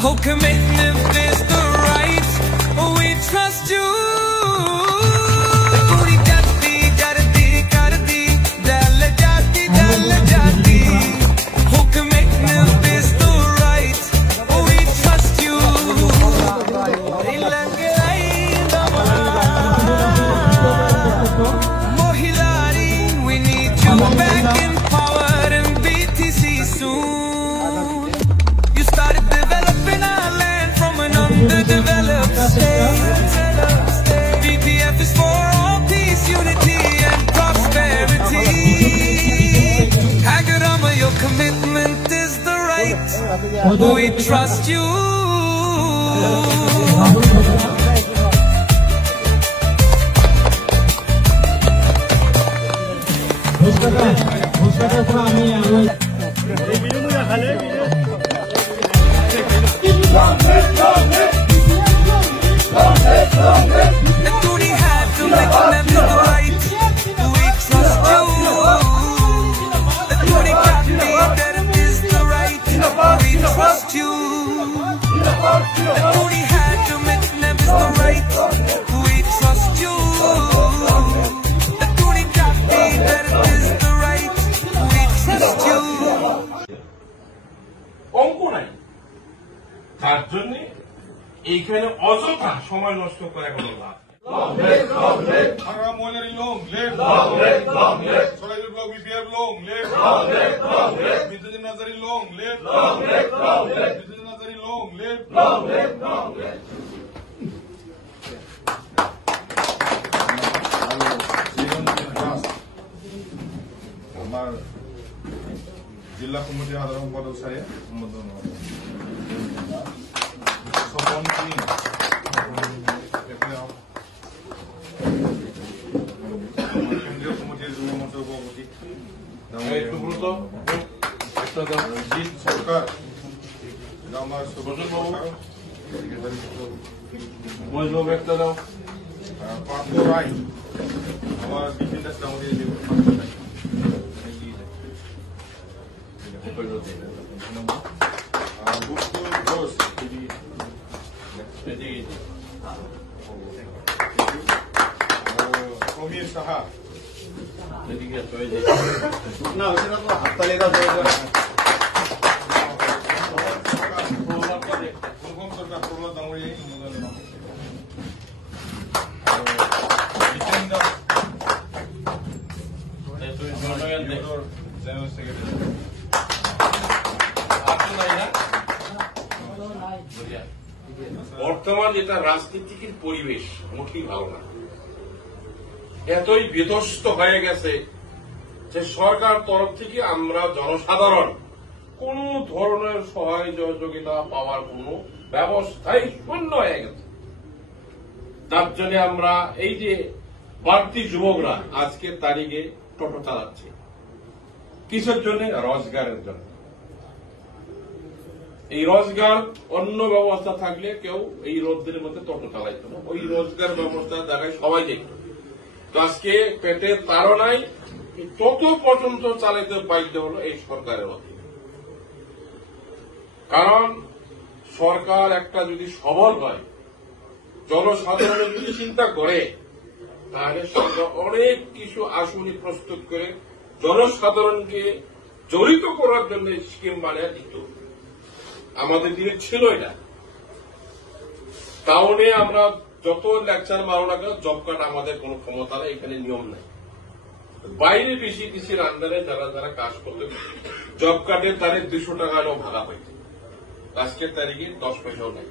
Oh, commitment is the right. We trust you. Developed state. BPF is for all peace, unity and prosperity. Haggarama, your commitment is the right. We trust you. অঙ্ক নাই তার জন্য এইখানে অযথা সময় নষ্ট করে কোনো লাভ আমার जिला कमिटी साधारण सम्पादक साहेब सपन सिंह केंद्रीय कमिटिर যুব মঞ্চের সভাপতি জিৎ সরকার আমার মজলুম একটা দাও পার্থ রায় আমার বিভিন্ন কমিটির সমীর সাহা বর্তমান যেটা রাজনীতির পরিবেশ মোটেই ভালো না এতই বিধ্বস্ত হয়ে গেছে যে সরকার তরফ থেকে আমরা জনসাধারণ কোন ধরনের সহায় সহযোগিতা পাওয়ার কোন ব্যবস্থাই শূন্য হয়ে গেছে তার জন্য আমরা এই যে বাড়তি যুবকরা আজকের তারিখে টোটো চালাচ্ছে কিসের জন্য রোজগারের জন্য এই রোজগার অন্য ব্যবস্থা থাকলে কেউ এই রোদের মধ্যে টোটো চালাইত না ওই রোজগার ব্যবস্থার জায়গায় সবাই দেখত তো আজকে পেটের তাড়নায় টোটো পর্যন্ত চালাইতে বাধ্য হলো এই সরকারের অধীনে কারণ সরকার একটা যদি সবল হয় জনসাধারণের যদি চিন্তা করে তাহলে সরকার অনেক কিছু আসনি প্রস্তুত করে জনসাধারণকে জড়িত করার জন্য স্কিম বানিয়ে দিত আমাদের দিনে ছিল এটা টাউনে আমরা যত লেকচার মারো না কেন জব কার্ড আমাদের কোন ক্ষমতা নেই এখানে নিয়ম নাই বাইরে বিসিটিসির আন্ডারে যারা যারা কাজ করতে জব কার্ডের তারিখ 200 টাকা ভাড়া পাইছে আজকের তারিখে 10 পয়সাও নেই